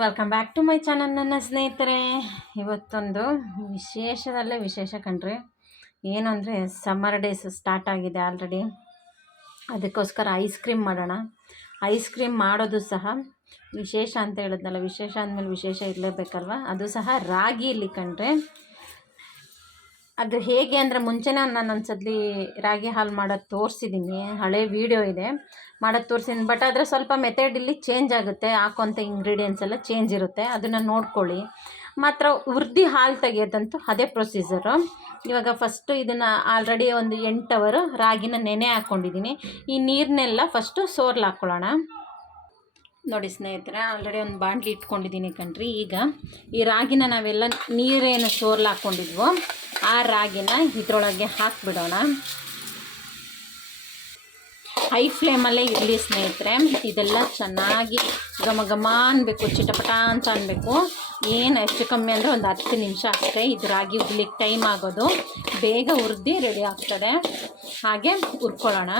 Welcome back to my channel ನನ್ನ ಸ್ನೇಹಿತರೆ. ಇವತ್ತೊಂದು ವಿಶೇಷದಲ್ಲೇ ವಿಶೇಷ ಕಣ್ರಿ. ಏನು ಅಂದರೆ ಸಮ್ಮರ್ ಡೇಸ್ ಸ್ಟಾರ್ಟ್ ಆಗಿದೆ ಆಲ್ರೆಡಿ ಅದಕ್ಕೋಸ್ಕರ ಐಸ್ ಕ್ರೀಮ್ ಮಾಡೋಣ. ಐಸ್ ಕ್ರೀಮ್ ಮಾಡೋದು ಸಹ ವಿಶೇಷ ಅಂತ ಹೇಳಿದ್ನಲ್ಲ, ವಿಶೇಷ ಅಂದಮೇಲೆ ವಿಶೇಷ ಇರಲೇಬೇಕಲ್ವ? ಅದು ಸಹ ರಾಗಿಯಲ್ಲಿ ಕಂಡ್ರೆ ಅದು ಹೇಗೆ ಅಂದರೆ ಮುಂಚೆ ನಾನು ಒಂದ್ಸಲಿ ರಾಗಿ ಹಾಲು ಮಾಡೋದು ತೋರಿಸಿದ್ದೀನಿ ಹಳೆ ವೀಡಿಯೋ ಇದೆ. ಮಾಡೋದು ತೋರಿಸಿದ್ದೀನಿ ಬಟ್ ಆದರೆ ಸ್ವಲ್ಪ ಮೆಥಡ್ ಇಲ್ಲಿ ಚೇಂಜ್ ಆಗುತ್ತೆ ಹಾಕೋಂಥ ಇಂಗ್ರೀಡಿಯೆಂಟ್ಸ್ ಎಲ್ಲ ಚೇಂಜ್ ಇರುತ್ತೆ, ಅದನ್ನು ನೋಡ್ಕೊಳ್ಳಿ. ಮಾತ್ರ ಉರ್ದಿ ಹಾಲು ತೆಗೆಯೋದಂತೂ ಅದೇ ಪ್ರೊಸೀಜರು ಇವಾಗ ಫಸ್ಟು ಇದನ್ನು ಆಲ್ರೆಡಿ ಒಂದು ಎಂಟು ಅವರು ರಾಗಿನ ನೆನೆ ಹಾಕ್ಕೊಂಡಿದ್ದೀನಿ ಈ ನೀರನ್ನೆಲ್ಲ ಫಸ್ಟು ಸೋರ್ಲು ಹಾಕ್ಕೊಳ್ಳೋಣ ನೋಡಿ ಸ್ನೇಹಿತರೆ ಆಲ್ರೆಡಿ ಒಂದು ಬಾಂಡ್ಲಿ ಇಟ್ಕೊಂಡಿದ್ದೀನಿ ಕಣ್ರಿ. ಈಗ ಈ ರಾಗಿನ ನಾವೆಲ್ಲ ನೀರೇನು ಸೋರ್ಲ್ ಹಾಕ್ಕೊಂಡಿದ್ವೋ ಆ ರಾಗಿನ ಇದ್ರೊಳಗೆ ಹಾಕಿಬಿಡೋಣ. ಹೈ ಫ್ಲೇಮಲ್ಲೇ ಇರಲಿ ಸ್ನೇಹಿತರೆ. ಇದೆಲ್ಲ ಚೆನ್ನಾಗಿ ಘಮ ಘಮ ಅನ್ಬೇಕು, ಚಿಟಪಟ ಅಂತ ಅನ್ಬೇಕು. ಏನು ಹೆಚ್ಚು ಕಮ್ಮಿ ಅಂದರೆ ಒಂದು ಹತ್ತು ನಿಮಿಷ ಅಷ್ಟೇ ಇದು ರಾಗಿ ಉರ್ಲಿಕ್ಕೆ ಟೈಮ್ ಆಗೋದು. ಬೇಗ ಹುರಿದು ರೆಡಿ ಆಗ್ತದೆ. ಹಾಗೆ ಹುರ್ಕೊಳ್ಳೋಣ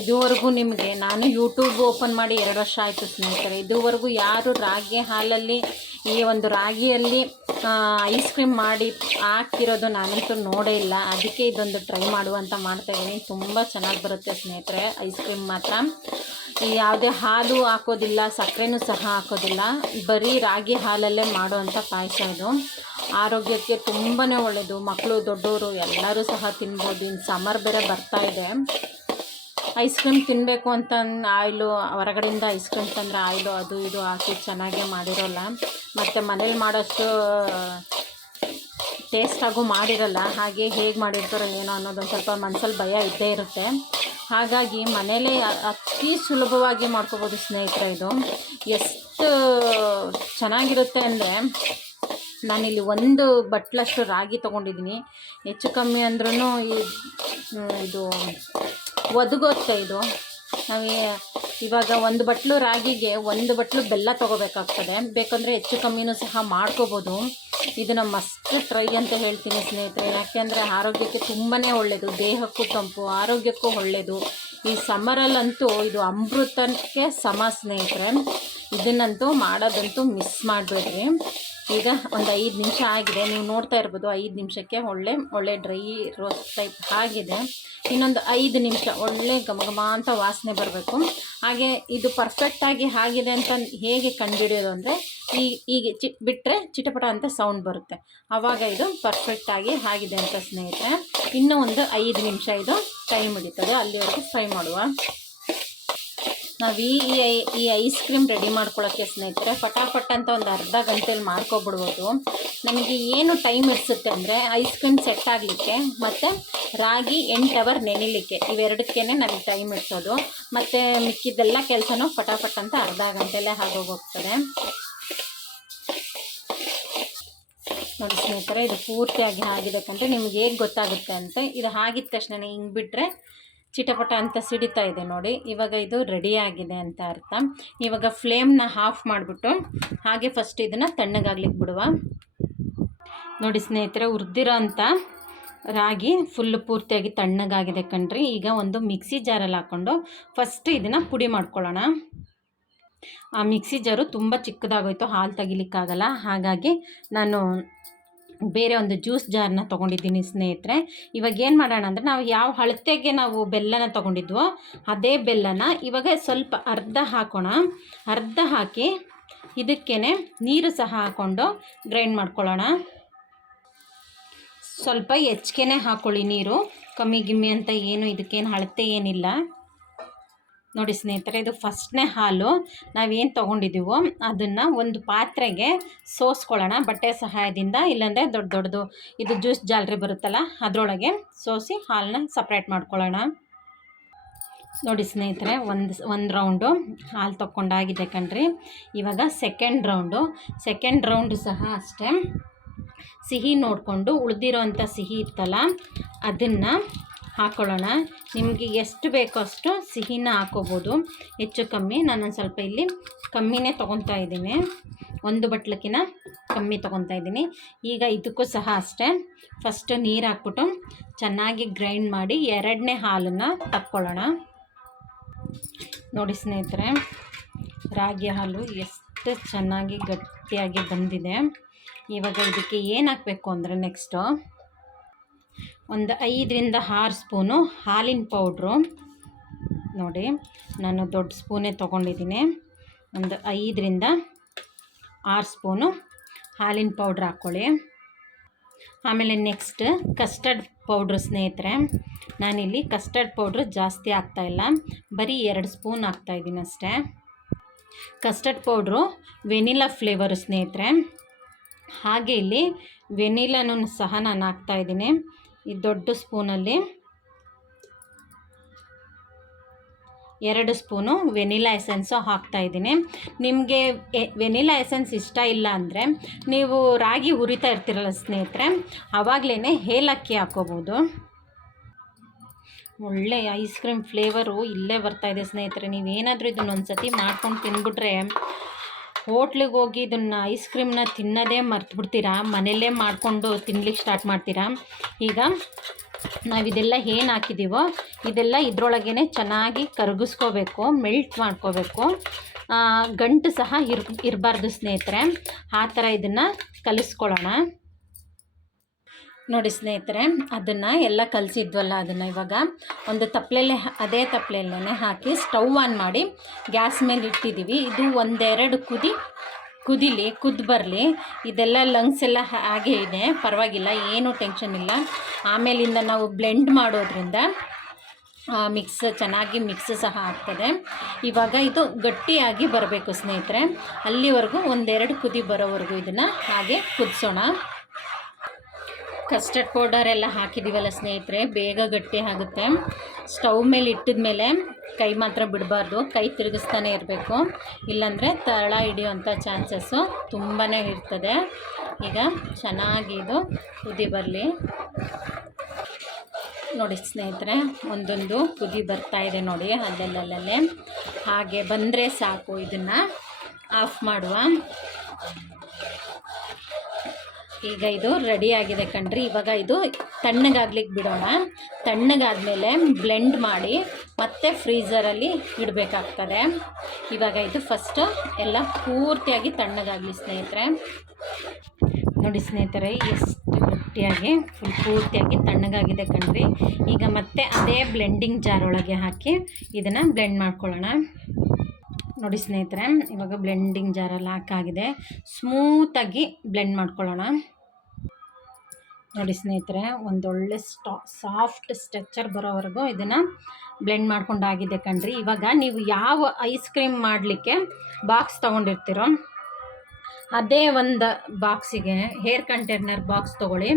ಇದುವರೆಗೂ ನಿಮಗೆ ನಾನು ಯೂಟ್ಯೂಬ್ ಓಪನ್ ಮಾಡಿ ಎರಡು ವರ್ಷ ಆಯಿತು ಸ್ನೇಹಿತರೆ. ಇದುವರೆಗೂ ಯಾರು ರಾಗಿ ಹಾಲಲ್ಲಿ, ಈ ಒಂದು ರಾಗಿಯಲ್ಲಿ ಐಸ್ ಕ್ರೀಮ್ ಮಾಡಿ ಹಾಕಿರೋದು ನಾನಂತೂ ನೋಡೇ ಇಲ್ಲ. ಅದಕ್ಕೆ ಇದೊಂದು ಟ್ರೈ ಮಾಡುವಂತ ಮಾಡ್ತಾಯಿದ್ದೀನಿ ತುಂಬ ಚೆನ್ನಾಗಿ ಬರುತ್ತೆ ಸ್ನೇಹಿತರೆ ಐಸ್ ಕ್ರೀಮ್ ಮಾತ್ರ. ಈ ಯಾವುದೇ ಹಾಲು ಹಾಕೋದಿಲ್ಲ, ಸಕ್ಕರೆನೂ ಸಹ ಹಾಕೋದಿಲ್ಲ. ಬರೀ ರಾಗಿ ಹಾಲಲ್ಲೇ ಮಾಡುವಂಥ ಪಾಯಸ ಇದು. ಆರೋಗ್ಯಕ್ಕೆ ತುಂಬಾ ಒಳ್ಳೆಯದು ಮಕ್ಕಳು, ದೊಡ್ಡವರು ಎಲ್ಲರೂ ಸಹ ತಿನ್ಬೋದು. ಇನ್ನು ಸಮರ್ ಬೇರೆ ಬರ್ತಾ ಇದೆ. ಐಸ್ ಕ್ರೀಮ್ ತಿನ್ನಬೇಕು ಅಂತ ಆಯಿಲು. ಹೊರಗಡೆಯಿಂದ ಐಸ್ ಕ್ರೀಮ್ ತಂದರೆ ಆಯಿಲು. ಅದು ಇದು ಹಾಕಿ ಚೆನ್ನಾಗೇ ಮಾಡಿರೋಲ್ಲ. ಮತ್ತು ಮನೇಲಿ ಮಾಡೋಷ್ಟು ಟೇಸ್ಟಾಗೂ ಮಾಡಿರಲ್ಲ. ಹಾಗೆ ಹೇಗೆ ಮಾಡಿರ್ತಾರೋ ಏನೋ ಅನ್ನೋದೊಂದು ಸ್ವಲ್ಪ ಮನಸ್ಸಲ್ಲಿ ಭಯ ಇದ್ದೇ ಇರುತ್ತೆ. ಹಾಗಾಗಿ ಮನೇಲೇ ಅತಿ ಸುಲಭವಾಗಿ ಮಾಡ್ಕೋಬೋದು ಸ್ನೇಹಿತರೆ ಇದು. ಎಷ್ಟು ಚೆನ್ನಾಗಿರುತ್ತೆ ಅಂದರೆ ನಾನಿಲ್ಲಿ ಒಂದು ಬಟ್ಲಷ್ಟು ರಾಗಿ ತೊಗೊಂಡಿದ್ದೀನಿ. ಹೆಚ್ಚು ಕಮ್ಮಿ ಅಂದ್ರೂ ಇದು ಒದಗುತ್ತೆ ಇದು. ನಾವು ಇವಾಗ ಒಂದು ಬಟ್ಲು ರಾಗಿಗೆ ಒಂದು ಬಟ್ಲು ಬೆಲ್ಲ ತೊಗೋಬೇಕಾಗ್ತದೆ. ಬೇಕಂದರೆ ಹೆಚ್ಚು ಕಮ್ಮಿನೂ ಸಹ ಮಾಡ್ಕೋಬೋದು. ಇದನ್ನು ಮಸ್ಟ್ ಟ್ರೈ ಅಂತ ಹೇಳ್ತೀನಿ ಸ್ನೇಹಿತರೆ. ಯಾಕೆಂದರೆ ಆರೋಗ್ಯಕ್ಕೆ ತುಂಬಾ ಒಳ್ಳೆಯದು ದೇಹಕ್ಕೂ ತಂಪು, ಆರೋಗ್ಯಕ್ಕೂ ಒಳ್ಳೆಯದು ಈ ಸಮರಲ್ಲಂತೂ ಇದು ಅಮೃತಕ್ಕೆ ಸಮ ಸ್ನೇಹಿತರೆ. ಇದನ್ನಂತೂ ಮಾಡೋದಂತೂ ಮಿಸ್ ಮಾಡಬೇಡ್ರಿ. ಈಗ ಒಂದು ಐದು ನಿಮಿಷ ಆಗಿದೆ. ನೀವು ನೋಡ್ತಾ ಇರ್ಬೋದು ಐದು ನಿಮಿಷಕ್ಕೆ ಒಳ್ಳೆ ಒಳ್ಳೆ ಡ್ರೈ ರೋಸ್ಟ್ ಟೈಪ್ ಆಗಿದೆ. ಇನ್ನೊಂದು ಐದು ನಿಮಿಷ ಒಳ್ಳೆ ಘಮಘಮ ಘಮ ಅಂತ ವಾಸನೆ ಬರಬೇಕು. ಹಾಗೆ ಇದು ಪರ್ಫೆಕ್ಟಾಗಿ ಆಗಿದೆ ಅಂತ ಹೇಗೆ ಕಂಡುಹಿಡಿಯೋದು ಅಂದರೆ, ಈ ಈಗ ಚಿ ಬಿಟ್ಟರೆ ಚಿಟಪಟ ಅಂತ ಸೌಂಡ್ ಬರುತ್ತೆ. ಆವಾಗ ಇದು ಪರ್ಫೆಕ್ಟಾಗಿ ಆಗಿದೆ ಅಂತ ಸ್ನೇಹಿತರೆ. ಇನ್ನೂ ಒಂದು ಐದು ನಿಮಿಷ ಇದು ಟೈಮ್ ಹಿಡಿತದೆ. ಅಲ್ಲಿವರೆಗೂ ಫ್ರೈ ಮಾಡುವ. ನಾವು ಈ, ಈ- ಐಸ್ ಕ್ರೀಮ್ ರೆಡಿ ಮಾಡ್ಕೊಳ್ಳೋಕ್ಕೆ ಸ್ನೇಹಿತರೆ, ಪಟಾಪಟ್ ಅಂತ ಒಂದು ಅರ್ಧ ಗಂಟೆಯಲ್ಲಿ ಮಾಡ್ಕೊಬಿಡ್ಬೋದು. ನಮಗೆ ಏನು ಟೈಮ್ ಇಡಿಸುತ್ತೆ ಅಂದರೆ ಐಸ್ ಕ್ರೀಮ್ ಸೆಟ್ ಆಗಲಿಕ್ಕೆ ಮತ್ತು ರಾಗಿ, ಎಂಟು ಅವರ್ ನೆನಿಲಿಕ್ಕೆ ಇವೆರಡಕ್ಕೇ ನಮಗೆ ಟೈಮ್ ಇಡ್ಸೋದು ಮತ್ತು ಮಿಕ್ಕಿದ್ದೆಲ್ಲ ಕೆಲಸನೂ ಫಟಾಫಟ್ ಅಂತ ಅರ್ಧ ಗಂಟೆಯಲ್ಲೇ ಆಗೋಗ್ತದೆ ನೋಡಿ ಸ್ನೇಹಿತರೆ, ಇದು ಪೂರ್ತಿಯಾಗಿ ಆಗಿಬೇಕಂದ್ರೆ ನಿಮ್ಗೆ ಹೇಗೆ ಗೊತ್ತಾಗುತ್ತೆ ಅಂತ, ಇದು ಆಗಿದ ತಕ್ಷಣ ಹಿಂಗೆ ಬಿಟ್ಟರೆ ಚಿಟಪಟ ಅಂತ ಸಿಡಿತಾ ಇದೆ ನೋಡಿ. ಇವಾಗ ಇದು ರೆಡಿ ಆಗಿದೆ ಅಂತ ಅರ್ಥ. ಇವಾಗ ಫ್ಲೇಮ್ನ ಆಫ್ ಮಾಡಿಬಿಟ್ಟು ಹಾಗೆ ಫಸ್ಟ್ ಇದನ್ನು ತಣ್ಣಗಾಗ್ಲಿಕ್ಕೆ ಬಿಡುವ. ನೋಡಿ ಸ್ನೇಹಿತರೆ, ಹುರಿದಿರೋ ಅಂಥ ರಾಗಿ ಫುಲ್ ಪೂರ್ತಿಯಾಗಿ ತಣ್ಣಗಾಗಿದೆ ಕಣ್ರಿ. ಈಗ ಒಂದು ಮಿಕ್ಸಿ ಜಾರಲ್ಲಿ ಹಾಕ್ಕೊಂಡು ಫಸ್ಟ್ ಇದನ್ನು ಪುಡಿ ಮಾಡ್ಕೊಳ್ಳೋಣ. ಆ ಮಿಕ್ಸಿ ಜಾರು ತುಂಬ ಚಿಕ್ಕದಾಗೋಯ್ತು, ಹಾಲು ತೆಗಿಲಿಕ್ಕಾಗಲ್ಲ. ಹಾಗಾಗಿ ನಾನು ಬೇರೆ ಒಂದು ಜ್ಯೂಸ್ ಜಾರ್ನ ತೊಗೊಂಡಿದ್ದೀನಿ ಸ್ನೇಹಿತರೆ. ಇವಾಗ ಏನು ಮಾಡೋಣ ಅಂದರೆ ನಾವು ಯಾವ ಅಳತೆಗೆ ನಾವು ಬೆಲ್ಲನ ತೊಗೊಂಡಿದ್ವೋ ಅದೇ ಬೆಲ್ಲನ ಇವಾಗ ಸ್ವಲ್ಪ ಅರ್ಧ ಹಾಕೋಣ. ಅರ್ಧ ಹಾಕಿ ಇದಕ್ಕೇ ನೀರು ಸಹ ಹಾಕ್ಕೊಂಡು ಗ್ರೈಂಡ್ ಮಾಡ್ಕೊಳ್ಳೋಣ. ಸ್ವಲ್ಪ ಹೆಚ್ಚಿಗೆನೇ ಹಾಕ್ಕೊಳ್ಳಿ ನೀರು. ಕಮ್ಮಿ ಗಿಮ್ಮಿ ಅಂತ ಏನು ಇದಕ್ಕೇನು ಅಳತೆ ಏನಿಲ್ಲ. ನೋಡಿ ಸ್ನೇಹಿತರೆ, ಇದು ಫಸ್ಟ್ನೇ ಹಾಲು. ನಾವೇನು ತೊಗೊಂಡಿದ್ದೀವೋ ಅದನ್ನು ಒಂದು ಪಾತ್ರೆಗೆ ಸೋಸ್ಕೊಳ್ಳೋಣ, ಬಟ್ಟೆ ಸಹಾಯದಿಂದ, ಇಲ್ಲಾಂದರೆ ದೊಡ್ಡ ದೊಡ್ಡದು ಇದು ಜ್ಯೂಸ್ ಜಾಲರಿ ಬರುತ್ತಲ್ಲ, ಅದರೊಳಗೆ ಸೋಸಿ ಹಾಲನ್ನ ಸಪ್ರೇಟ್ ಮಾಡ್ಕೊಳ್ಳೋಣ. ನೋಡಿ ಸ್ನೇಹಿತರೆ, ಒಂದು ಒಂದು ರೌಂಡು ಹಾಲು ತೊಗೊಂಡಾಗಿದೆ ಕಣ್ರಿ. ಇವಾಗ ಸೆಕೆಂಡ್ ರೌಂಡು. ಸೆಕೆಂಡ್ ರೌಂಡು ಸಹ ಅಷ್ಟೇ. ಸಿಹಿ ನೋಡಿಕೊಂಡು ಉಳಿದಿರೋ ಅಂಥ ಸಿಹಿ ಇತ್ತಲ್ಲ, ಅದನ್ನು ಹಾಕ್ಕೊಳ್ಳೋಣ ನಿಮಗೆ ಎಷ್ಟು ಬೇಕೋ ಅಷ್ಟು ಸಿಹಿನ ಹಾಕೋಬೋದು. ಹೆಚ್ಚು ಕಮ್ಮಿ. ನಾನೊಂದು ಸ್ವಲ್ಪ ಇಲ್ಲಿ ಕಮ್ಮಿನೇ ತೊಗೊತಾ ಇದ್ದೀನಿ. ಒಂದು ಬಟ್ಲಕ್ಕಿನ ಕಮ್ಮಿ ತೊಗೊತಾ ಇದ್ದೀನಿ. ಈಗ ಇದಕ್ಕೂ ಸಹ ಅಷ್ಟೇ. ಫಸ್ಟ್ ನೀರು ಹಾಕ್ಬಿಟ್ಟು ಚೆನ್ನಾಗಿ ಗ್ರೈಂಡ್ ಮಾಡಿ ಎರಡನೇ ಹಾಲನ್ನು ತಕ್ಕೊಳ್ಳೋಣ ನೋಡಿ ಸ್ನೇಹಿತರೆ, ರಾಗಿ ಹಾಲು ಎಷ್ಟು ಚೆನ್ನಾಗಿ ಗಟ್ಟಿಯಾಗಿ ಬಂದಿದೆ. ಇವಾಗ ಇದಕ್ಕೆ ಏನು ಹಾಕಬೇಕು ಅಂದರೆ ನೆಕ್ಸ್ಟು ಒಂದು ಐದರಿಂದ ಆರು ಸ್ಪೂನು ಹಾಲಿನ ಪೌಡ್ರು. ನೋಡಿ, ನಾನು ದೊಡ್ಡ ಸ್ಪೂನೇ ತೊಗೊಂಡಿದ್ದೀನಿ. ಒಂದು ಐದರಿಂದ ಆರು ಸ್ಪೂನು ಹಾಲಿನ ಪೌಡ್ರ್ ಹಾಕ್ಕೊಳ್ಳಿ. ಆಮೇಲೆ ನೆಕ್ಸ್ಟ್ ಕಸ್ಟರ್ಡ್ ಪೌಡ್ರ್ ಸ್ನೇಹಿತರೆ, ನಾನಿಲ್ಲಿ ಕಸ್ಟರ್ಡ್ ಪೌಡ್ರ್ ಜಾಸ್ತಿ ಆಗ್ತಾಯಿಲ್ಲ ಬರೀ ಎರಡು ಸ್ಪೂನ್ ಹಾಕ್ತಾಯಿದ್ದೀನಿ ಅಷ್ಟೇ. ಕಸ್ಟರ್ಡ್ ಪೌಡ್ರು ವೆನಿಲಾ ಫ್ಲೇವರು ಸ್ನೇಹಿತರೆ. ಹಾಗೆ ಇಲ್ಲಿ ವೆನಿಲಾನು ಸಹ ನಾನು ಹಾಕ್ತಾಯಿದ್ದೀನಿ ಈ ದೊಡ್ಡ ಸ್ಪೂನಲ್ಲಿ ಎರಡು ಸ್ಪೂನು ವೆನಿಲಾ ಎಸೆನ್ಸು ಹಾಕ್ತಾಯಿದ್ದೀನಿ ನಿಮಗೆ ವೆನಿಲಾ ಎಸೆನ್ಸ್ ಇಷ್ಟ ಇಲ್ಲ ಅಂದರೆ ನೀವು ರಾಗಿ ಹುರಿತಾ ಇರ್ತೀರಲ್ಲ ಸ್ನೇಹಿತರೆ ಆವಾಗಲೇ ಏಲಕ್ಕಿ ಹಾಕೋಬೋದು. ಒಳ್ಳೆ ಐಸ್ ಕ್ರೀಮ್ ಫ್ಲೇವರು ಇಲ್ಲೇ ಬರ್ತಾಯಿದೆ ಸ್ನೇಹಿತರೆ, ನೀವೇನಾದರೂ ಇದನ್ನೊಂದು ಸತಿ ಮಾಡ್ಕೊಂಡು ತಿಂದ್ಬಿಟ್ರೆ ಹೋಟ್ಲಿಗೆ ಹೋಗಿ ಇದನ್ನು ಐಸ್ ಕ್ರೀಮ್ನ ತಿನ್ನೋದೇ ಮರ್ತ್ಬಿಡ್ತೀರಾ? ಮನೆಯಲ್ಲೇ ಮಾಡಿಕೊಂಡು ತಿನ್ಲಿಕ್ಕೆ ಸ್ಟಾರ್ಟ್ ಮಾಡ್ತೀರಾ? ಈಗ ನಾವು ಇದೆಲ್ಲ ಏನು ಹಾಕಿದ್ದೀವೋ ಇದೆಲ್ಲ ಇದರೊಳಗೇ ಚೆನ್ನಾಗಿ ಕರಗಿಸ್ಕೋಬೇಕು ಮೆಲ್ಟ್ ಮಾಡ್ಕೋಬೇಕು. ಗಂಟು ಸಹ ಇರ್, ಇರಬಾರ್ದು ಸ್ನೇಹಿತರೆ. ಆ ಥರ ಇದನ್ನು ಕಲಿಸ್ಕೊಳ್ಳೋಣ. ನೋಡಿ ಸ್ನೇಹಿತರೆ, ಅದನ್ನು ಎಲ್ಲ ಕಲಸಿದ್ವಲ್ಲ ಅದನ್ನು ಇವಾಗ? ಒಂದು ತಪ್ಪಲೆಲ್ಲೇ ಅದೇ ತಪ್ಪಲೆಲ್ಲೇ ಹಾಕಿ ಸ್ಟವ್ ಆನ್ ಮಾಡಿ ಗ್ಯಾಸ್ ಮೇಲೆ ಇಟ್ಟಿದ್ದೀವಿ. ಇದು ಒಂದೆರಡು ಕುದಿ, ಕುದಿಲಿ ಕುದ್ದು ಬರಲಿ. ಇದೆಲ್ಲ ಲಂಗ್ಸ್ ಎಲ್ಲ ಹಾಗೆ ಇದೆ. ಪರವಾಗಿಲ್ಲ, ಏನೂ ಟೆನ್ಷನ್ ಇಲ್ಲ. ಆಮೇಲಿಂದ ನಾವು ಬ್ಲೆಂಡ್ ಮಾಡೋದ್ರಿಂದ ಮಿಕ್ಸ್ ಚೆನ್ನಾಗಿ ಮಿಕ್ಸ್ ಸಹ ಆಗ್ತದೆ. ಇವಾಗ ಇದು ಗಟ್ಟಿಯಾಗಿ ಬರಬೇಕು ಸ್ನೇಹಿತರೆ. ಅಲ್ಲಿವರೆಗೂ ಒಂದೆರಡು ಕುದಿ ಬರೋವರೆಗೂ ಇದನ್ನು ಹಾಗೆ ಕುದಿಸೋಣ. ಕಸ್ಟರ್ಡ್ ಪೌಡರ್ ಎಲ್ಲ ಹಾಕಿದ್ದೀವಲ್ಲ ಸ್ನೇಹಿತರೆ, ಬೇಗ ಗಟ್ಟಿ ಆಗುತ್ತೆ. ಸ್ಟವ್ ಮೇಲೆ ಇಟ್ಟಿದ ಮೇಲೆ ಕೈ ಮಾತ್ರ ಬಿಡಬಾರ್ದು, ಕೈ ತಿರುಗಿಸ್ತಾನೆ ಇರಬೇಕು. ಇಲ್ಲಾಂದರೆ ತಳ ಹಿಡಿಯುವಂಥ ಚಾನ್ಸಸ್ಸು ತುಂಬಾ ಇರ್ತದೆ. ಈಗ ಚೆನ್ನಾಗಿ ಇದು ಕುದಿ ಬರಲಿ. ನೋಡಿ ಸ್ನೇಹಿತರೆ, ಒಂದೊಂದು ಕುದಿ ಬರ್ತಾ ಇದೆ ನೋಡಿ ಅಲ್ಲೆಲ್ಲಲ್ಲೇ ಹಾಗೆ ಬಂದರೆ ಸಾಕು, ಇದನ್ನು ಆಫ್ ಮಾಡುವ. ಈಗ ಇದು ರೆಡಿ ಆಗಿದೆ ಕಣ್ರಿ. ಇವಾಗ ಇದು ತಣ್ಣಗಾಗ್ಲಿಕ್ಕೆ ಬಿಡೋಣ. ತಣ್ಣಗಾದ್ಮೇಲೆ ಬ್ಲೆಂಡ್ ಮಾಡಿ ಮತ್ತೆ ಫ್ರೀಝರಲ್ಲಿ ಇಡಬೇಕಾಗ್ತದೆ. ಇವಾಗ ಇದು ಫಸ್ಟು ಎಲ್ಲ ಪೂರ್ತಿಯಾಗಿ ತಣ್ಣಗಾಗಲಿ ಸ್ನೇಹಿತರೆ. ನೋಡಿ ಸ್ನೇಹಿತರೆ, ಎಷ್ಟು ಗಟ್ಟಿಯಾಗಿ ಫುಲ್ ಪೂರ್ತಿಯಾಗಿ ತಣ್ಣಗಾಗಿದೆ ಕಣ್ರಿ. ಈಗ ಮತ್ತೆ ಅದೇ ಬ್ಲೆಂಡಿಂಗ್ ಜಾರ್ ಒಳಗೆ ಹಾಕಿ ಇದನ್ನು ಬ್ಲೆಂಡ್ ಮಾಡ್ಕೊಳ್ಳೋಣ. ನೋಡಿ ಸ್ನೇಹಿತರೆ, ಇವಾಗ ಬ್ಲೆಂಡಿಂಗ್ ಜಾರಲ್ಲಿ ಹಾಕಾಗಿದೆ. ಸ್ಮೂತಾಗಿ ಬ್ಲೆಂಡ್ ಮಾಡ್ಕೊಳ್ಳೋಣ. ನೋಡಿ ಸ್ನೇಹಿತರೆ, ಒಂದೊಳ್ಳೆ ಸ್ಟಾ, ಸಾಫ್ಟ್ ಸ್ಟ್ರಕ್ಚರ್ ಬರೋವರೆಗೂ ಇದನ್ನು ಬ್ಲೆಂಡ್ ಮಾಡ್ಕೊಂಡಾಗಿದೆ ಕಣ್ರಿ. ಇವಾಗ ನೀವು ಯಾವ ಐಸ್ ಕ್ರೀಮ್ ಮಾಡಲಿಕ್ಕೆ ಬಾಕ್ಸ್ ತೊಗೊಂಡಿರ್ತೀರೋ, ಅದೇ ಒಂದು ಬಾಕ್ಸಿಗೆ, ಹೇರ್ ಕಂಟೈನರ್ ಬಾಕ್ಸ್ ತೊಗೊಳ್ಳಿ.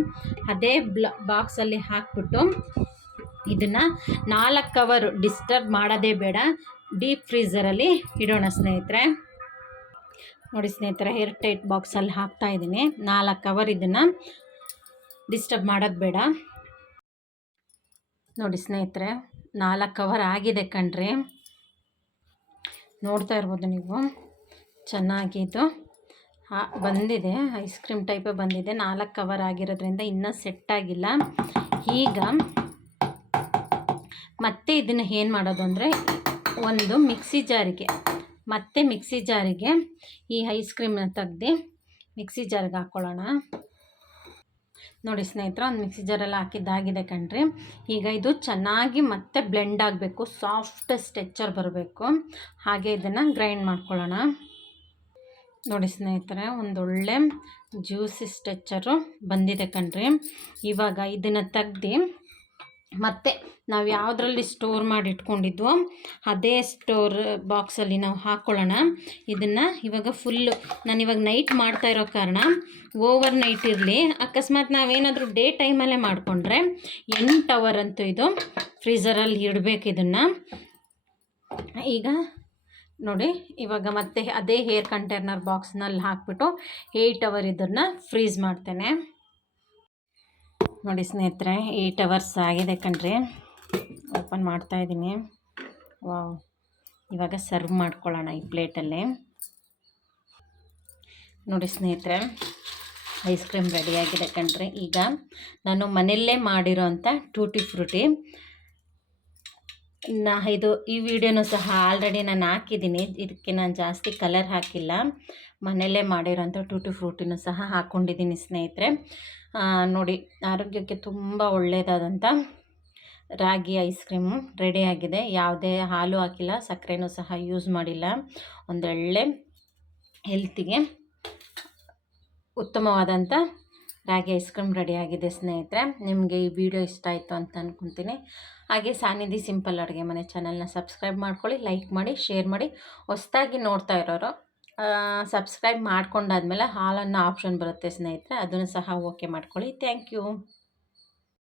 ಅದೇ ಬ್ಲ, ಬಾಕ್ಸಲ್ಲಿ ಹಾಕ್ಬಿಟ್ಟು ಇದನ್ನು ನಾಲ್ಕು ಅವರ್ ಡಿಸ್ಟರ್ಬ್ ಮಾಡೋದೇ ಬೇಡ, ಡೀಪ್ ಫ್ರೀಝರಲ್ಲಿ ಇಡೋಣ ಸ್ನೇಹಿತರೆ. ನೋಡಿ ಸ್ನೇಹಿತರೆ, ಹೇರ್ ಟೈಟ್ ಬಾಕ್ಸಲ್ಲಿ ಹಾಕ್ತಾ ಇದ್ದೀನಿ. ನಾಲ್ಕು ಅವರ್ ಇದನ್ನು ಡಿಸ್ಟರ್ಬ್ ಮಾಡೋದು ಬೇಡ. ನೋಡಿ ಸ್ನೇಹಿತರೆ, ನಾಲ್ಕು ಕವರ್ ಆಗಿದೆ ಕಣ್ರಿ. ನೋಡ್ತಾ ಇರ್ಬೋದು ನೀವು. ಚೆನ್ನಾಗಿದ್ದು ಬಂದಿದೆ. ಐಸ್ ಕ್ರೀಮ್ ಟೈಪೇ ಬಂದಿದೆ. ನಾಲ್ಕು ಕವರ್ ಆಗಿರೋದ್ರಿಂದ ಇನ್ನೂ ಸೆಟ್ ಆಗಿಲ್ಲ. ಈಗ ಮತ್ತೆ ಇದನ್ನು ಏನು ಮಾಡೋದು ಅಂದರೆ, ಒಂದು ಮಿಕ್ಸಿ ಜಾರಿಗೆ, ಮತ್ತೆ ಮಿಕ್ಸಿ ಜಾರಿಗೆ ಈ ಐಸ್ ಕ್ರೀಮನ್ನ ತೆಗ್ದು ಮಿಕ್ಸಿ ಜಾರಿಗೆ ಹಾಕ್ಕೊಳ್ಳೋಣ ನೋಡಿ ಸ್ನೇಹಿತರೆ, ಒಂದು ಮಿಕ್ಸಿ ಜಾರಲ್ಲಿ ಹಾಕಿದ್ದಾಗಿದೆ ಕಣ್ರಿ. ಈಗ ಇದು ಚೆನ್ನಾಗಿ ಮತ್ತೆ ಬ್ಲೆಂಡ್ ಆಗಬೇಕು ಸಾಫ್ಟ್ ಸ್ಟೆಚ್ಚರ್ ಬರಬೇಕು. ಹಾಗೆ ಇದನ್ನು ಗ್ರೈಂಡ್ ಮಾಡ್ಕೊಳ್ಳೋಣ. ನೋಡಿ ಸ್ನೇಹಿತರೆ ಒಂದೊಳ್ಳೆ ಜ್ಯೂಸಿ ಸ್ಟೆಚ್ಚರು ಬಂದಿದೆ ಕಣ್ರಿ. ಇವಾಗ ಇದನ್ನು ತೆಗ್ದು ಮತ್ತು ನಾವು ಯಾವುದ್ರಲ್ಲಿ ಸ್ಟೋರ್ ಮಾಡಿ ಇಟ್ಕೊಂಡಿದ್ವೋ ಅದೇ ಸ್ಟೋರ್ ಬಾಕ್ಸಲ್ಲಿ ನಾವು ಹಾಕ್ಕೊಳ್ಳೋಣ ಇದನ್ನು ಇವಾಗ ಫುಲ್ಲು ನಾನು ಇವಾಗ ನೈಟ್ ಮಾಡ್ತಾ ಇರೋ ಕಾರಣ ಓವರ್ ನೈಟ್ ಇರಲಿ. ಅಕಸ್ಮಾತ್ ನಾವೇನಾದರೂ ಡೇ ಟೈಮಲ್ಲೇ ಮಾಡಿಕೊಂಡ್ರೆ ಎಂಟು ಅವರ್ ಅಂತೂ ಇದು ಫ್ರೀಝರಲ್ಲಿ ಇಡಬೇಕು ಇದನ್ನು. ಈಗ ನೋಡಿ, ಇವಾಗ ಮತ್ತೆ ಅದೇ ಹೇರ್ ಕಂಟೈನರ್ ಬಾಕ್ಸ್ನಲ್ಲಿ ಹಾಕ್ಬಿಟ್ಟು ಏಯ್ಟ್ ಅವರ್ ಇದನ್ನು ಫ್ರೀಸ್ ಮಾಡ್ತೇನೆ. ನೋಡಿ ಸ್ನೇಹಿತರೆ ಏಯ್ಟ್ ಅವರ್ಸ್ ಆಗಿದೆ ಕಣ್ರಿ. ಓಪನ್ ಮಾಡ್ತಾಯಿದ್ದೀನಿ ವಾವ್ ಇವಾಗ ಸರ್ವ್ ಮಾಡ್ಕೊಳ್ಳೋಣ ಈ ಪ್ಲೇಟಲ್ಲಿ ನೋಡಿ ಸ್ನೇಹಿತರೆ ಐಸ್ ಕ್ರೀಮ್ ರೆಡಿಯಾಗಿದೆ ಕಣ್ರಿ. ಈಗ ನಾನು ಮನೆಯಲ್ಲೇ ಮಾಡಿರೋ ಅಂಥ ಟೂಟಿ ಫ್ರೂಟಿ ನಾ ಇದು ಈ ವಿಡಿಯೋನು ಸಹ ಆಲ್ರೆಡಿ ನಾನು ಹಾಕಿದ್ದೀನಿ. ಇದಕ್ಕೆ ನಾನು ಜಾಸ್ತಿ ಕಲರ್ ಹಾಕಿಲ್ಲ. ಮನೆಯಲ್ಲೇ ಮಾಡಿರೋಂಥ ಟೂಟಿ ಫ್ರೂಟಿನೂ ಸಹ ಹಾಕ್ಕೊಂಡಿದ್ದೀನಿ ಸ್ನೇಹಿತರೆ. ನೋಡಿ, ಆರೋಗ್ಯಕ್ಕೆ ತುಂಬ ಒಳ್ಳೆಯದಾದಂಥ ರಾಗಿ ಐಸ್ ಕ್ರೀಮು ರೆಡಿಯಾಗಿದೆ ಯಾವುದೇ ಹಾಲು ಹಾಕಿಲ್ಲ, ಸಕ್ಕರೆನೂ ಸಹ ಯೂಸ್ ಮಾಡಿಲ್ಲ. ಒಂದೊಳ್ಳೆ ಹೆಲ್ತಿಗೆ ಉತ್ತಮವಾದಂಥ ರಾಗಿ ಐಸ್ ಕ್ರೀಮ್ ರೆಡಿಯಾಗಿದೆ ಸ್ನೇಹಿತರೆ, ನಿಮಗೆ ಈ ವಿಡಿಯೋ ಇಷ್ಟ ಆಯಿತು ಅಂತ ಅಂದ್ಕೊತೀನಿ ಹಾಗೆ ಸಾನಿಧಿ ಸಿಂಪಲ್ ಅಡುಗೆ ಮನೆ ಚಾನಲ್ನ ಸಬ್ಸ್ಕ್ರೈಬ್ ಮಾಡ್ಕೊಳ್ಳಿ ಲೈಕ್ ಮಾಡಿ ಶೇರ್ ಮಾಡಿ. ಹೊಸ್ದಾಗಿ ನೋಡ್ತಾ ಇರೋರು ಸಬ್ಸ್ಕ್ರೈಬ್ ಮಾಡ್ಕೊಂಡಾದ್ಮೇಲೆ ಹಾಲನ್ನು ಆಪ್ಷನ್ ಬರುತ್ತೆ ಸ್ನೇಹಿತರೆ, ಅದನ್ನು ಸಹ ಓಕೆ ಮಾಡ್ಕೊಳ್ಳಿ. Thank you